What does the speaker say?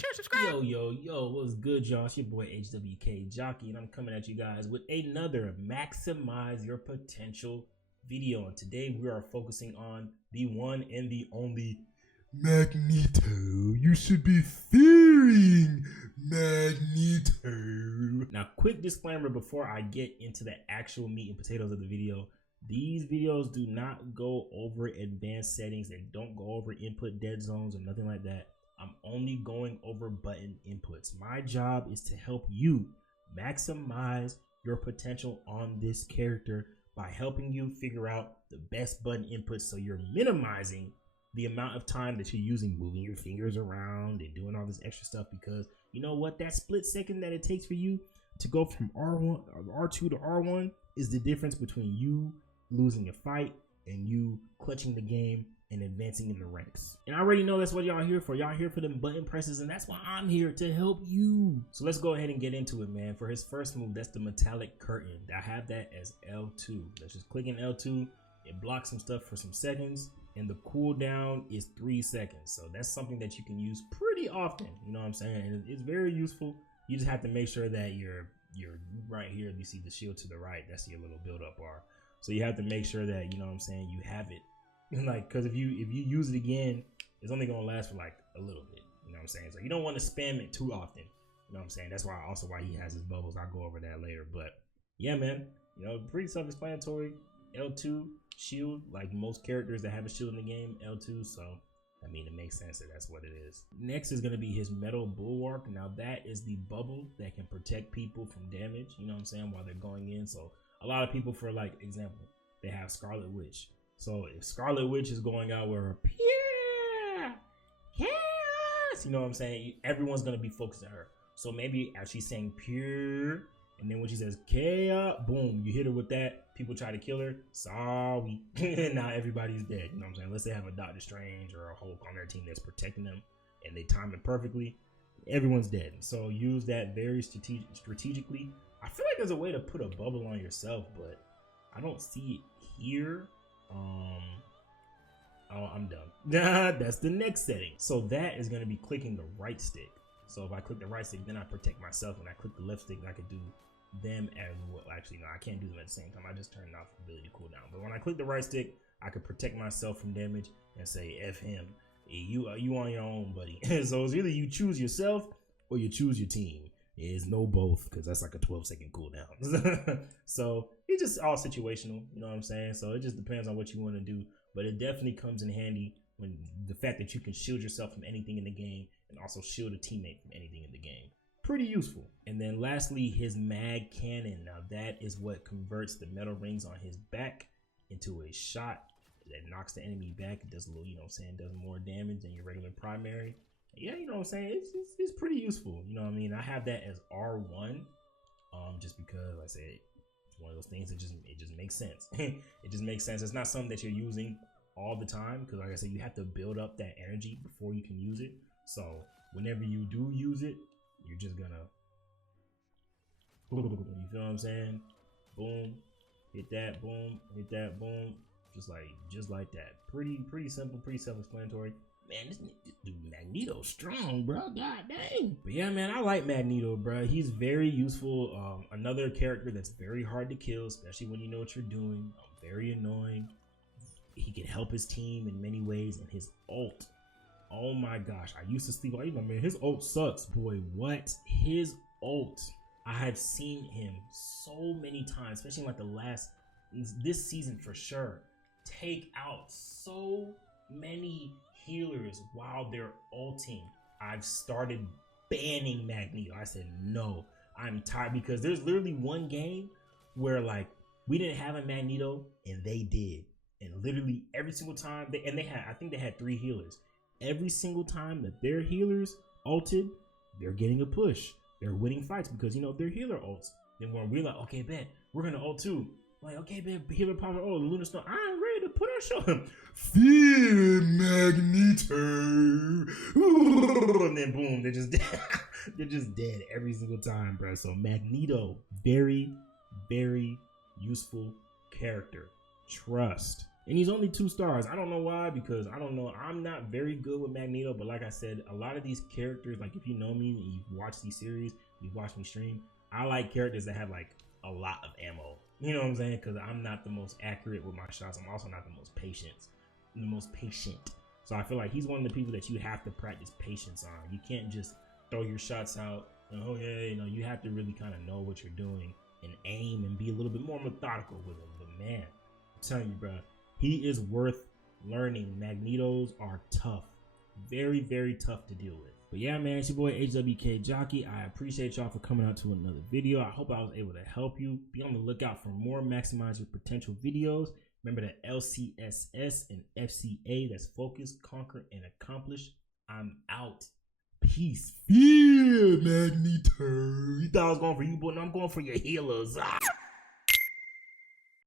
share, subscribe. Yo, what's good, y'all? It's your boy HWK Jockey, and I'm coming at you guys with another Maximize Your Potential video. And today we are focusing on the one and the only Magneto. You should be fearing Magneto. Now, quick disclaimer before I get into the actual meat and potatoes of the video. These videos do not go over advanced settings. They don't go over input dead zones or nothing like that. I'm only going over button inputs. My job is to help you maximize your potential on this character by helping you figure out the best button inputs so you're minimizing the amount of time that you're using moving your fingers around and doing all this extra stuff, because you know what, that split second that it takes for you to go from R1 or R2 to R1 is the difference between you losing a fight and you clutching the game and advancing in the ranks. And I already know that's what y'all here for. Y'all here for them button presses, and that's why I'm here to help you. So let's go ahead and get into it, man. For his first move, that's the metallic curtain. I have that as L2. Let's just click in L2. It blocks some stuff for some seconds, and the cooldown is 3 seconds. So that's something that you can use pretty often. You know what I'm saying? And it's very useful. You just have to make sure that you're right here. You see the shield to the right. That's your little build-up bar. So you have to make sure that, you know what I'm saying, you have it. Like, because if you use it again, it's only gonna last for like a little bit. You know what I'm saying? So you don't want to spam it too often. You know what I'm saying? That's why he has his bubbles. I'll go over that later. But yeah, man, you know, pretty self-explanatory. L2 shield, like most characters that have a shield in the game, L2. So I mean, it makes sense that that's what it is. Next is gonna be his metal bulwark. Now that is the bubble that can protect people from damage. You know what I'm saying? While they're going in. So a lot of people, for like example, they have Scarlet Witch. So if Scarlet Witch is going out with her pure chaos, you know what I'm saying, everyone's gonna be focused on her. So maybe as she's saying pure, and then when she says chaos, boom, you hit her with that. People try to kill her. Sorry, now everybody's dead. You know what I'm saying? Let's say they have a Doctor Strange or a Hulk on their team that's protecting them, and they time it perfectly. Everyone's dead. So use that very strategically. I feel like there's a way to put a bubble on yourself, but I don't see it here. Oh, I'm done. That's the next setting. So that is going to be clicking the right stick. So if I click the right stick, then I protect myself. When I click the left stick, I could do them as well. Actually, no, I can't do them at the same time. I just turned off the ability to cool down. But when I click the right stick, I could protect myself from damage and say F him. You on your own, buddy. So it's either you choose yourself or you choose your team. Is no both, because that's like a 12-second cooldown. So it's just all situational, you know what I'm saying? So it just depends on what you want to do, but it definitely comes in handy when the fact that you can shield yourself from anything in the game and also shield a teammate from anything in the game. Pretty useful. And then lastly, his mag cannon. Now that is what converts the metal rings on his back into a shot that knocks the enemy back. It does a little, you know what I'm saying, does more damage than your regular primary. Yeah, you know what I'm saying, it's pretty useful. You know what I mean? I have that as R1, just because, like I said, it's one of those things that it just makes sense. It just makes sense. It's not something that you're using all the time, because like I said, you have to build up that energy before you can use it. So whenever you do use it, you're just gonna, you feel what I'm saying? Boom, hit that, boom, hit that, boom, just like that. Pretty simple, pretty self-explanatory. Man, this dude Magneto strong, bro. God dang. But yeah, man, I like Magneto, bro. He's very useful. Another character that's very hard to kill, especially when you know what you're doing. Very annoying. He can help his team in many ways, and his ult. Oh my gosh, I used to sleep on him, man. His ult sucks, boy. What? His ult. I have seen him so many times, especially like this season for sure, take out so many healers while they're ulting. I've started banning Magneto. I said no, I'm tired, because there's literally one game where like we didn't have a Magneto and they did, and literally every single time I think they had 3 healers. Every single time that their healers ulted, they're getting a push. They're winning fights because, you know, their healer ults. Then when we're like, okay, bet we're gonna ult too. Like, okay, man, healer power. Oh, Lunar Stone. I'm ready to put on show him. Fear Magneto. And then boom, they're just dead. They're just dead every single time, bro. So Magneto, very, very useful character. Trust. And he's only 2 stars. I don't know why, because I don't know. I'm not very good with Magneto, but like I said, a lot of these characters, like if you know me and you've watched these series, you've watched me stream, I like characters that have like a lot of ammo. You know what I'm saying? Because I'm not the most accurate with my shots. I'm also not the most patient. So I feel like he's one of the people that you have to practice patience on. You can't just throw your shots out. Oh yeah, you know, you have to really kind of know what you're doing and aim and be a little bit more methodical with him. But man, I'm telling you, bro, he is worth learning. Magnetos are tough. Very, very tough to deal with. But yeah, man, it's your boy HWK Jockey. I appreciate y'all for coming out to another video. I hope I was able to help you. Be on the lookout for more Maximize Your Potential videos. Remember that LCSS and FCA, that's Focus, Conquer, and Accomplish. I'm out. Peace. Yeah, Magneto. You thought I was going for you, but I'm going for your healers.